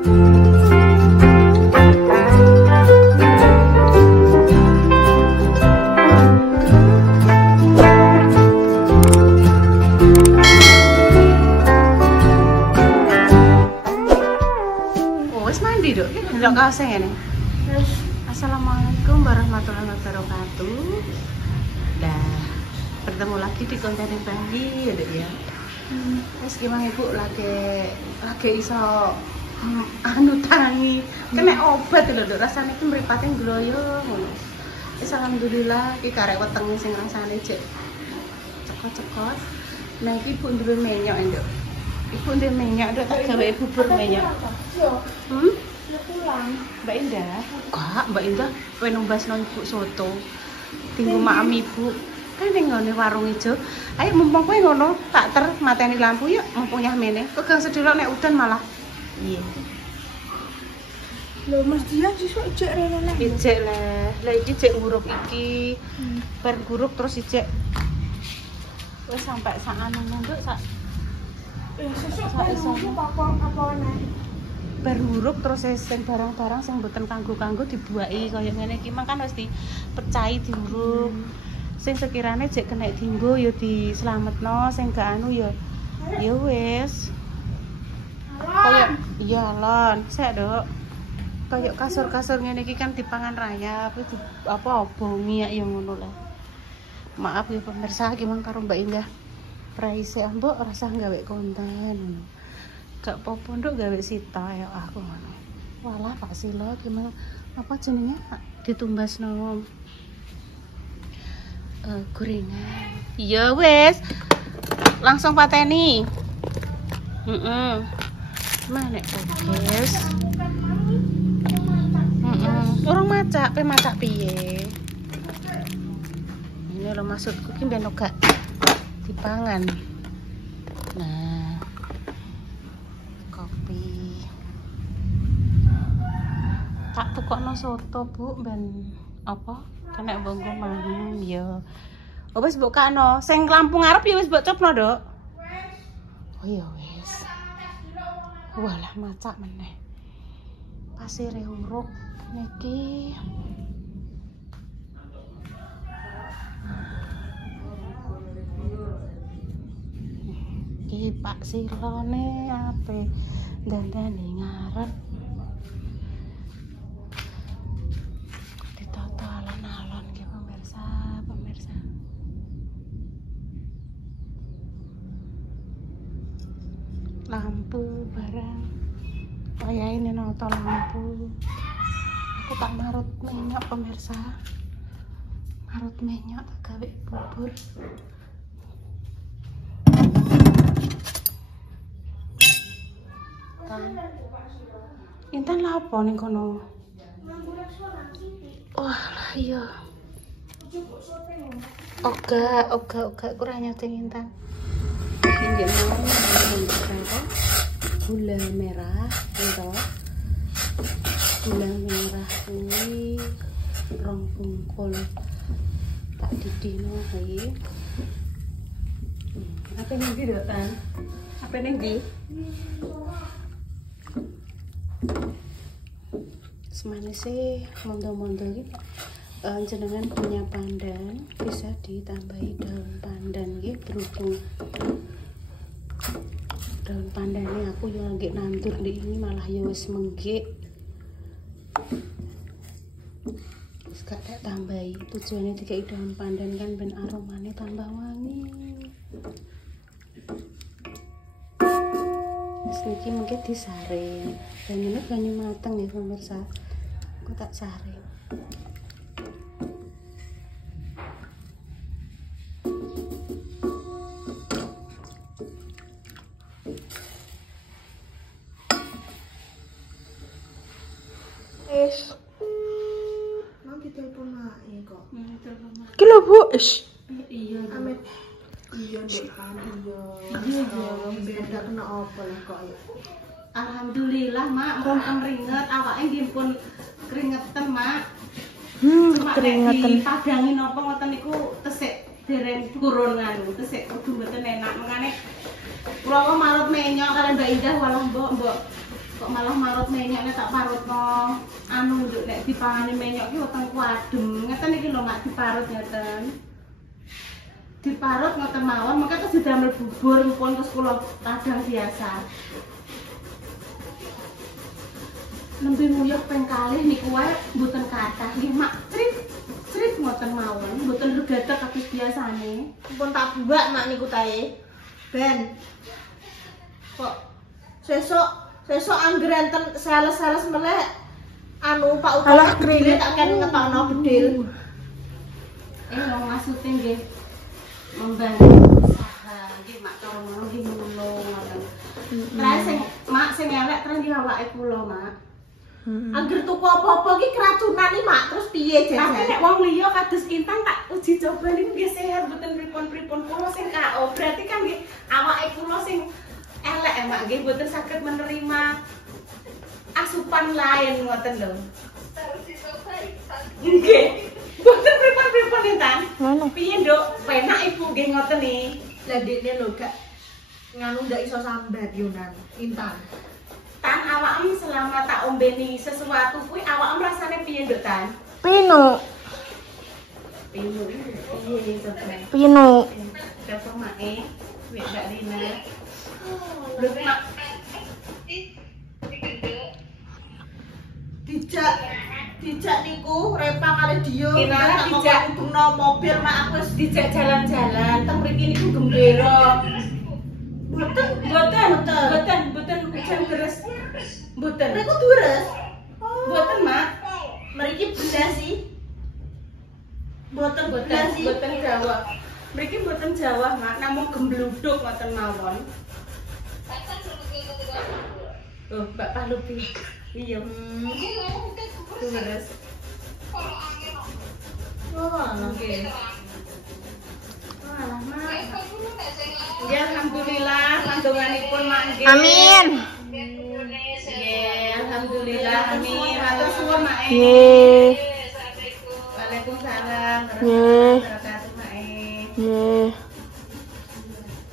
Assalamualaikum warahmatullahi wabarakatuh. Dah bertemu lagi di konten Bali ya Dek ya. Terus gimana Ibu lagi iso anu tangi kena obat lho Dek, rasane ki mripate ngloyo ngono. Wis alhamdulillah iki karek wetenge sing rasane jek cekot-cekot. Nah iki Ibu duwe menyok Nduk. Ibu duwe menyok Nduk, tak gawe bubur menyok. Pulang. Mbak Indah, kak Mbak Indah kowe numbasno Ibu soto. Tinggu maem Ibu. Kan ning ngene warung ijo. Ayo mumpung kowe ngono, tak mateni lampu yuk, mumpung nyah mene. Kok gak sedelok nek udan malah. Iya. Lho mestinya sesuk ijek rene lek. Ijek lah. Lah iki jek ngurup iki. Bar gurup terus ijek. Wis sampai sak anu nduk sak. Sesuk apa neh. Berhuruf terus sing barang-barang sing mboten kanggo dibuaki kaya ngene iki mang kan wis dipecahi diuruk. Sing sekirane jek kena dienggo ya dislametno, sing gak anu ya wis. Kaya iya lon, sik Dok. Kaya kasur-kasur ngene iki kan dipangan rayap, apa obongi ya ngono lah. Maaf ya pemirsa, gimana karo Mbak Indah. Praise ambok rasa gawe konten. Gak apa-apa Nduk gawe sita ya aku ngono. Walah Pak Silo gimana apa jenenge ditumbasno gorengan. Ya wis. Langsung pateni. Mana guys? Orang macak, macak piye? Ini lo maksudku ki ben gak dipangan. Nah, tak tukokno soto Bu ben apa kena bonggo mangan ya. Oh wis mbok kano, sing lampu ngarep ya wis mbok copno, Dok. Oh ya wis. Walah macak meneh. Pasire uruk niki. Iki Pak Silone ape dandane ngarep. Lampu barang kayak ini nonton lampu. Aku tak marut minyak pemirsa, marut minyak tak gawe bubur. Intan lapo ning kono? Wah lah iya. Oga kurang nyoting Intan. Ini gula merah gitu. Gula merah ini rong bungkul tak didino iki. Apa ning ndi Dok Tan? Apa ning ndi? Semanise mondo-mondo iki jenengan punya pandan bisa ditambahi daun pandan nggih berhubung daun pandannya aku yang lagi nandur di ini malah ya wis menggik. Wis gak tak tambahi, tujuannya dikai daun pandan kan ben aromanya tambah wangi. Wis niki mungkin disaring. Dan ini banyu mateng ya pemirsa. Aku tak saring. Ki lho Bu, Iya. Amit. Iya ndek tadi yo. Iya, beda kena apa lah kok ya. Alhamdulillah Mak, mumpung ringet awake nggih pun keringetan Mak. Keringetan. Padangi napa ngoten niku tesik dereng kurun nganu, tesik kudu mboten enak. Mengane kula marut menyok kalian Mbak Indah walah mbok Kok malah marut menyoknya tak parutno. Anu nduk nek dipangani menyok ki weteng kuadem. Ngeten iki lho mak diparut ngeten. Diparut ngoten mawon, mengke terus didamel bubur pun terus kula kadang biasa. Nembe nguyuh ping kalih niku wae mboten kathah. Nggih mak crit ngoten mawon, mboten regatek kados biasane. Pun tak buak mak niku tae. Ben. Kok sesuk angger enten sales-sales melek anu Pak Utara bedile tak kan ngetokno bedil. Wong maksude nggih membantu usaha nggih mak cara ngono nggih nulung ngoten. Terus sing elek terus nggih awake kula mak. Angger tuku apa-apa iki keracunan iki mak terus piye jajan? Tapi nek wong liya kados Intan tak uji coba niku nggih sehat mboten pripun-pripun kula sing KO. Berarti kan nggih awake kula sing elek mak nggih mboten saged menerima asupan lain ngoten lho. Nggih. Mboten pripun-pripun Intan. Piye Nduk? Penak Ibu nggih ngoten iki. Lah dekne lho gak nganu ndak iso sambat Yunan Intan. Tan awakmu selama tak ombeni sesuatu kuwi awakmu rasane piye Nduk Tan? Pino. Pino piye sampeyan? Pino. Telepon mae, wek Mbak Dina. Lho mak dijak niku Repa kali Dio Kinara tak dijak hubungno mobil mak aku wis dijak jalan-jalan teng mriki niku gembira. Mboten hujan deres. Mboten. Niku deres. Mboten mak. Mriki belas sih. Mboten Jawa. Mriki mboten Jawa mak, namung gembluduk ngoten mawon. Oh, Mbak Palupi. Iya. Terus. Oh, Oke. Alah, Mak. Ya, alhamdulillah pandonganipun Mak nggih. Amin. Nggih, alhamdulillah. Amin. Matur suwun Mak. Nggih. Waalaikumsalam Nggih. warahmatullahi wabarakatuh Mak. Nggih.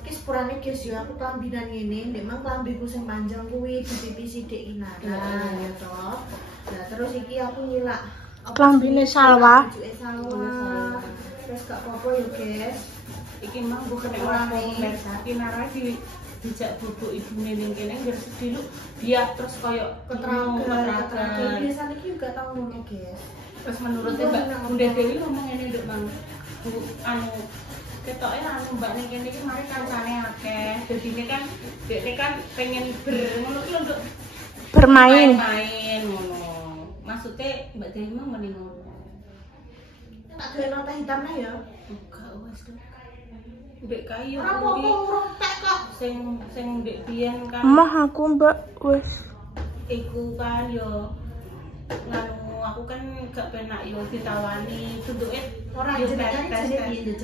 Ki sepurane guys yo aku kelambinan ngene, ndek mang kelambiku sing panjang kuwi dipipi sithik kinara ya toh. Nah, terus iki aku nyilak Klambine Salwa. Bujuke Salwa. Terus gak apa-apa yo guys. Iki mah bukan orang pemirsa, kinara dijak bubuk ibune ning kene ngger sediluk dia terus koyo Ketraga. Biasane iki juga tau ngono guys. Terus menurutnya Mbak Bunda Dewi ngomong ngene nduk Mang. Bu anu ketoke anu Mbak ning kene iki mari kancane akeh. Dadine kan dekne kan pengen ngono ki lho nduk Bermain. main ngono. Maksudnya Mbak Dewi mah mending ngono. Tak gawe nota hitamnya ya. Enggak wes tuh. Mbak kayu Ora apa-apa urung tek kok. sing ndek biyen kan Mah aku Mbak wis. iku kan yo nganu aku kan gak penak yo ditawani tuntuke Ora yo jenengan tes jane piye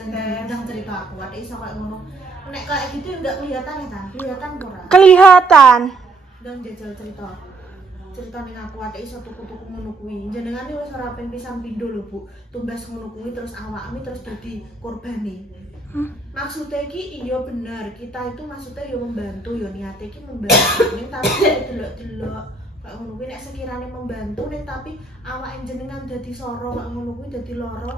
ndang cerita aku ade iso kayak ngono. Nek kayak gitu enggak kelihatan ya kan? Kelihatan ora? Kelihatan. Dan jajal cerita. Cerita ning aku ade iso tuku-tuku ngono kuwi. Jenengan wis ora ping pisan pindho lho, Bu. Tumbas ngono kuwi terus awakmu terus dadi korbane. Maksudnya iki iya bener, kita itu maksudnya yo membantu yo niate iki membantu ning tapi delok-delok kayak ngono kuwi nek sekirane membantu ning tapi awake jenengan dadi soro kayak ngono kuwi dadi loro.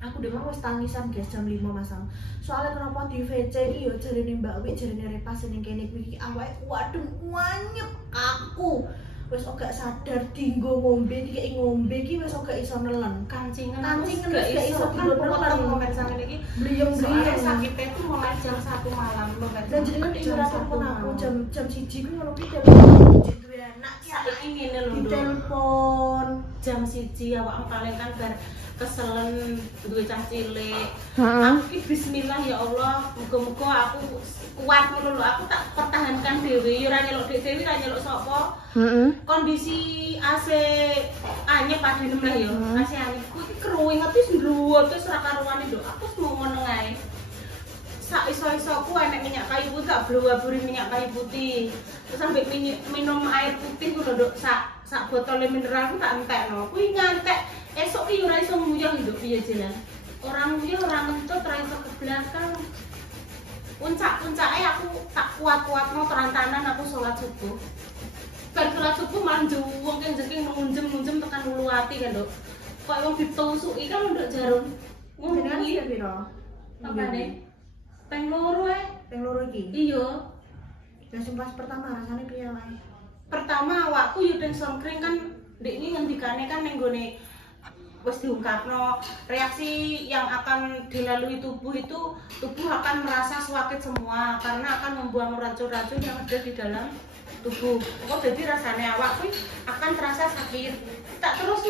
Aku demang wis tangisan guys jam 5 masam. Soalnya kenapa di VC iki yo jarene Mbak Wi jarene Repas ning kene kuwi awake waduh wanyep aku. Wis gak sadar dinggo ngombe iki ngombe iki wis gak iso nelen. kancingan Gak iso kan potong komen sampe iki bliyong-bliyong sakitnya tuh mulai jam 1 malam dan jenengan ditelepon aku jam 1 kuwi ngono kuwi jam 1 duwe anak ki saiki ngene lho Nduk. ditelepon jam 1 awakmu paling kan bar keselen duwe cah cilik. Heeh. Aku ki bismillah ya Allah, muga-muga aku kuat ngono lho. Aku tak pertahankan dhewe, ora nyeluk dhek dhewe, ora nyeluk sapa. Heeh. Kondisi AC anyep padene lah ya. AC anyep ku iki kruwinget wis ndruwut wis ora karuan nduk. Aku wis mau ngono ae. Sak iso-isoku enek minyak kayu putih, tak blowaburi minyak kayu putih. Terus sampe minum air putih ku lho nduk, sak botol mineral ku tak entekno. Kuwi ngantek esok iki ora iso nguyah nduk piye jeneng. Orang nguyah ora ngentut, ora iso ke belakang. Puncak-puncake aku tak kuat-kuatno terantanan aku sholat subuh. bar sholat subuh mandu wong yang saking ngunjem tekan Uluwati kan lho. Kok wong ditusuki kan nduk jarum. Ngono Jenengan kuwi. sing piro? Apane? Peng loro ae. Ping loro iki. Iya. Lah sing pas pertama rasane piye wae? Pertama awakku yo den songkring kan ndek ini ngendikane kan ning gone wis diungkapno reaksi yang akan dilalui tubuh itu tubuh akan merasa sakit semua karena akan membuang racun-racun yang ada di dalam tubuh. Kok jadi rasanya awak kuwi akan terasa sakit. Tak terus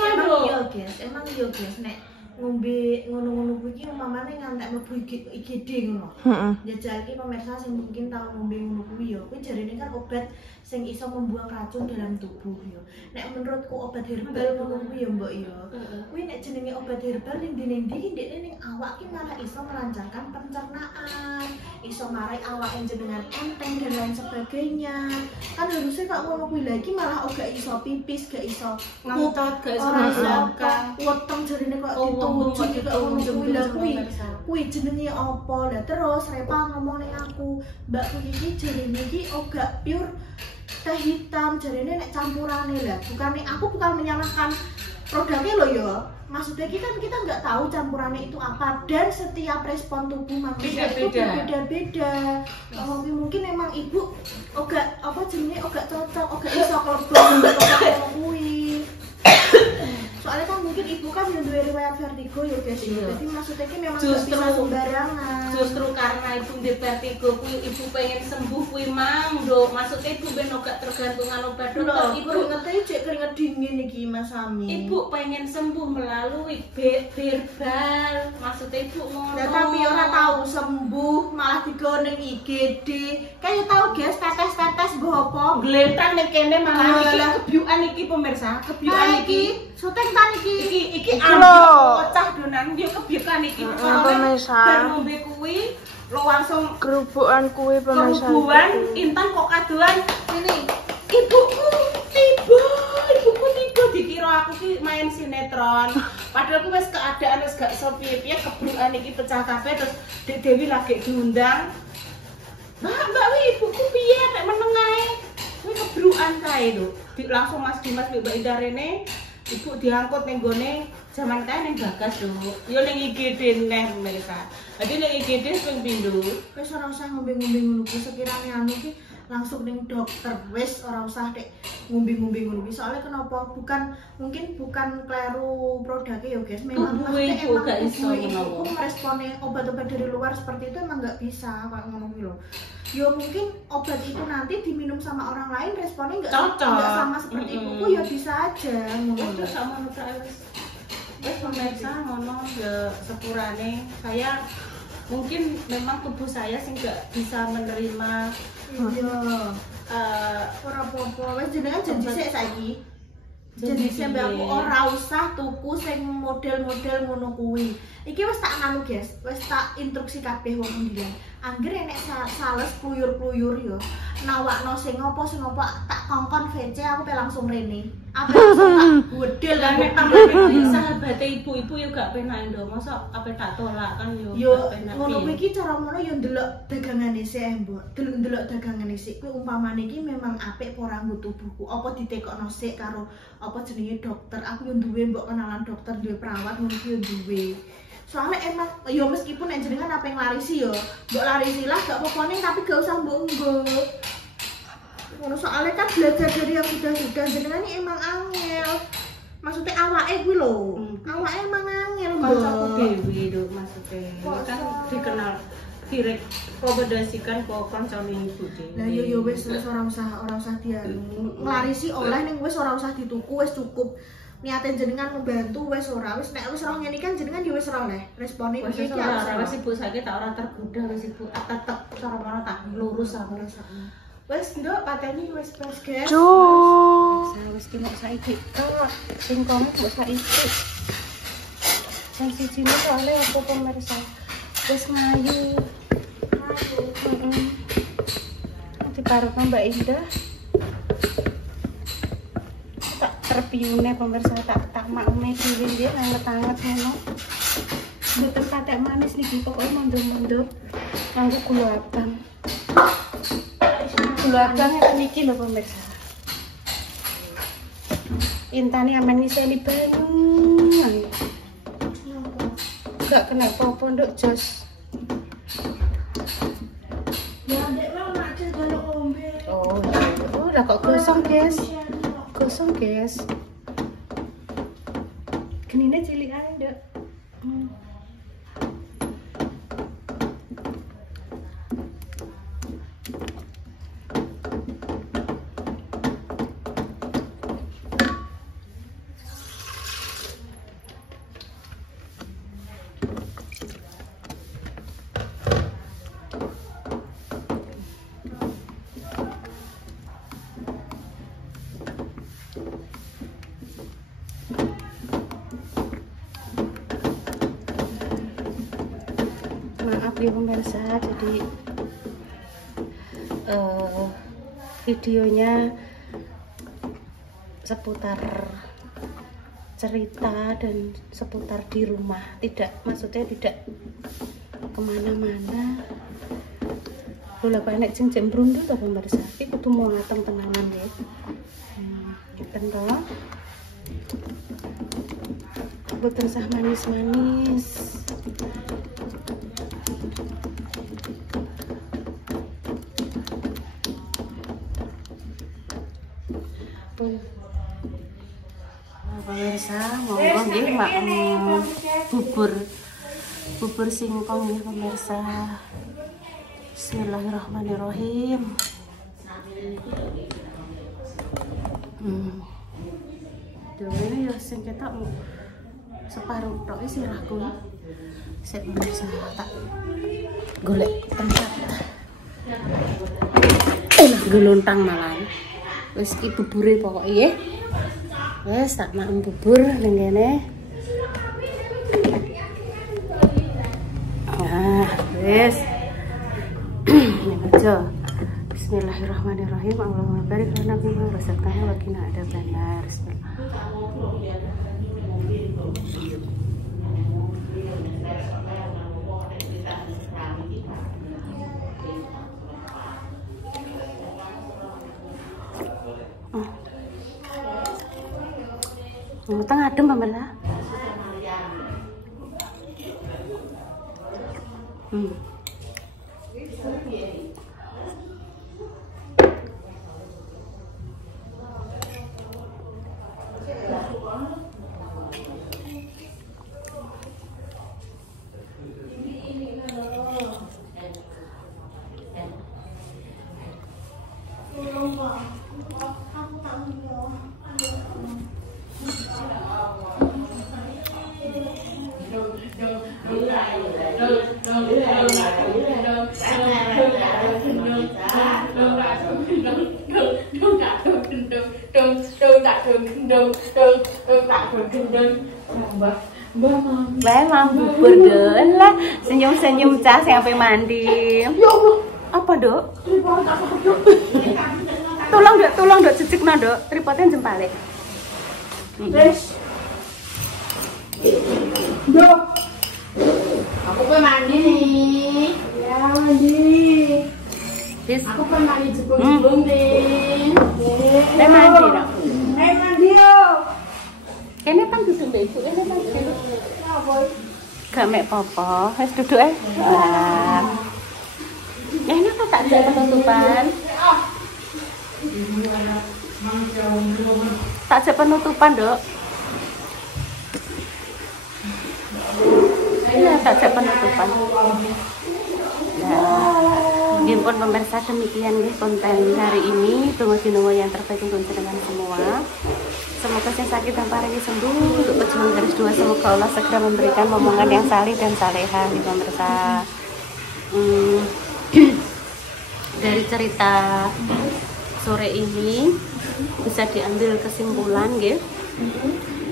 Emang iya guys, nek ngombe ngono-ngono kuwi iki umpamane ngantek mlebu IGD ngono. Heeh. Jajal iki pemirsa sing mungkin tau ngombe ngono kuwi ya, kuwi jarine kan obat sing iso membuang racun dalam tubuh ya. Nek menurutku obat herbal ngono kuwi ya mbok ya. Kuwi nek jenenge obat herbal ning ndi-ndi iki ndekne ning awak ki malah iso melancarkan pencernaan, iso marai awak jenengan enteng dan lain sebagainya. Kan harusnya kok ngono kuwi lagi malah gak iso pipis, gak iso ngentot, gak iso makan, weteng jarine kok dituju kok ngono kuwi lha kuwi jenenge apa? Lah terus Repa ngomong ning aku, Mbak kuwi iki jarine iki gak pure teh hitam, jarine nek campurane lah. Aku bukan menyalahkan produknya loh ya. Maksudnya kan kita nggak tahu campurannya itu apa dan setiap respon tubuh manusia itu beda-beda. Mungkin emang ibu gak apa jenenge gak cocok, gak iso klebon karo kuwi. Soalnya kan mungkin ibu kan yang duwe riwayat vertigo ya guys. Jadi maksudnya ki memang gak bisa sembarangan. Justru karena ibu di vertigo kuwi ibu pengen sembuh kuwi mang, Nduk. Maksudnya ibu ben gak tergantungan obat dokter. Ibu ngerti cek keringet dingin iki Mas Ami. Ibu pengen sembuh melalui verbal. Maksudnya ibu ngono. Lah tapi ora tahu sembuh, malah digawa ning IGD. Kayak tahu guys, tetes-tetes mbok apa? Glentang ning kene malah iki kebyukan iki pemirsa, kebyukan iki. Syuting tan iki. Iki lho. pecah donan yo kebyukan iki. Pemirsa. Bar ngombe kuwi lo langsung Kerubukan kuwi pemirsa. kerubuhan Intan kok kadoan ini. Ibuku tiba dikira aku ki main sinetron. Padahal aku wis keadaan wis gak iso piye-piye kebrukan iki pecah kabeh terus Dek Dewi lagi diundang. Mbak wi ibuku piye nek meneng ae. Kuwi kebrukan kae lho. Langsung Mas Dimas Mbak Indah rene ibu diangkut ning gone zaman kae ning Bagas lho. Yo ning IGD neh mereka. Dadi ning IGD ping pindho. Wis ora usah ngombe-ngombe ngono kuwi sekirane anu ki langsung ning dokter wis ora usah dek ngombe-ngombe ngono kuwi. Soalnya kenapa? Mungkin bukan kleru produknya ya guys. Memang ibu gak iso ibu merespone obat-obat dari luar seperti itu emang gak bisa kayak ngono kuwi lho. Ya mungkin obat itu nanti diminum sama orang lain responnya nggak sama seperti ibuku ya bisa aja ngono. Sama wis pemirsa ngono ya sepurane saya mungkin memang tubuh saya sih nggak bisa menerima ora apa-apa wis jenengan janji sik saiki. Jadi sampe aku ora usah tuku sing model-model ngono kuwi. Iki wis tak anu guys, wis tak instruksi kabeh wong ndian. Angger enek sales kluyur-kluyur yo. Nawakno sing apa tak kongkon VC aku pe langsung rene. Apa tak godel lah nek tambah sahabate ibu-ibu yo gak penak ndo. Mosok ape tak tolak kan yo. Yo ngono kuwi iki cara ngono yo ndelok dagangane sik mbok. Delok dagangane sik kuwi umpamane iki memang apik apa ora nggo tubuhku. Apa ditekokno sik karo apa jenenge dokter. Aku yo duwe mbok kenalan dokter, duwe perawat ngono ki yo duwe. Soalnya emang yo meskipun nek jenengan apa yang larisi yo, mbok larisi lah gak apa-apa ning tapi gak usah mbok nggo. Ngono soalnya kan belajar dari yang sudah jenengan ini emang angel. Maksudnya awake kuwi lho. Awake emang angel mbok. Kancaku Dewi lho maksudnya. Kan dikenal direkomendasikan ke kancane ibu Dewi. Lah yo wis ora usah dianu. Nglarisi oleh ning wis ora usah dituku wis cukup. Niatin jenengan membantu wis ora wis nek wis ora ngene kan jenengan yo wis ora oleh respone iki ora wis ibu saiki tak ora tergoda wis ibu tetep cara mana tak lurus aku wis nduk pateni wis guys wis ki nek saiki sing kono mbok saiki sing siji ne soalnya aku pemirsa wis ngayu diparepno Mbak Indah terpiune pemirsa tak makne dhewe nggih anget-anget ngono. Mboten patek manis niki pokoke mondo-mondo kanggo gula abang. Gula abang ngeten iki lho pemirsa. Intan aman ngiseni banyu. Gak kena apa-apa nduk jos. Ya dek mau aja kalau ombe. Oh, udah kok gosong, guys. Gosong, guys. Genine cilik ae, Nduk. Maaf ya pemirsa, jadi videonya seputar cerita dan seputar di rumah, maksudnya tidak kemana-mana. Lha kok enek cincin brundul to pemirsa, iki kudu mau ngateng tenanan ya. Ngeten to. Boten sah manis-manis. Pemirsa, monggo nggih bubur singkong nggih pemirsa. Bismillahirrahmanirrahim. Dewe ya sing ketok separuh tok sirahku. Sik pemirsa tak golek tempat. Gelontang malah. Wis iki bubure pokoke nggih. Wes tak makan bubur ning kene. Nah, wes. Aja. Bismillahirrahmanirrahim. Allahumma barik lana fima razaqtana wa qina adzabannar. Tengah adem pemirsa. Memang bubur deh lah, senyum-senyum cah sampai mandi. Ya Allah, apa dok? Tolong dok, cicik no dok, tripodnya jempalik. Wes. Dok. Aku pengen mandi nih. Ya mandi. Aku pengen mandi jebung-jebung nih. Mandi dok. Mandi yo. Ini kan duduk ibu, ini kan duduk. Gak mek popo, wes duduk Nah. Ya ini kok tak ada penutupan. Tak ada penutupan, Dok. Iya, tak ada penutupan. Nah, pun pemirsa demikian nih konten hari ini. Tunggu yang terbaik untuk jenengan semua. Semoga yang sakit dan parangi sembuh. Untuk pejuang garis 2, semoga Allah segera memberikan momongan yang salih dan salehah nih pemirsa. Dari cerita sore ini bisa diambil kesimpulan gitu.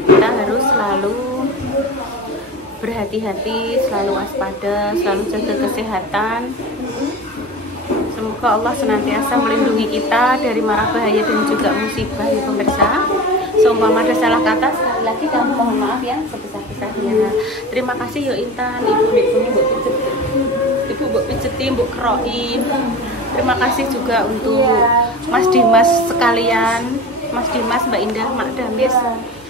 Kita harus selalu berhati-hati, selalu waspada, selalu jaga kesehatan. Semoga Allah senantiasa melindungi kita dari mara bahaya dan juga musibah ya pemirsa. Seumpama ada salah kata, sekali lagi kami mohon maaf ya sebesar-besarnya. Terima kasih yo Intan, Ibu pijeti, Ibu keroin. Terima kasih juga untuk Mas Dimas sekalian Mas Dimas, Mbak Indah, Mak Damis,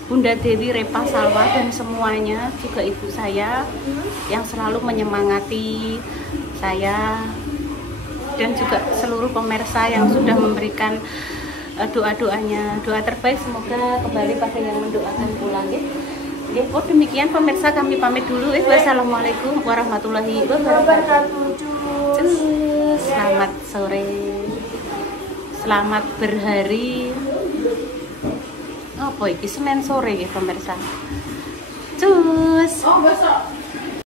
Bunda Dewi, Repa, Salwa, dan semuanya, juga ibu saya yang selalu menyemangati saya, dan juga seluruh pemirsa yang sudah memberikan doa-doanya, doa terbaik semoga kembali pada yang mendoakan pulang ya. Oh, demikian pemirsa, kami pamit dulu. Wassalamualaikum warahmatullahi wabarakatuh. Selamat sore, selamat berhari. Apa iki Senin sore ya pemirsa. Cus.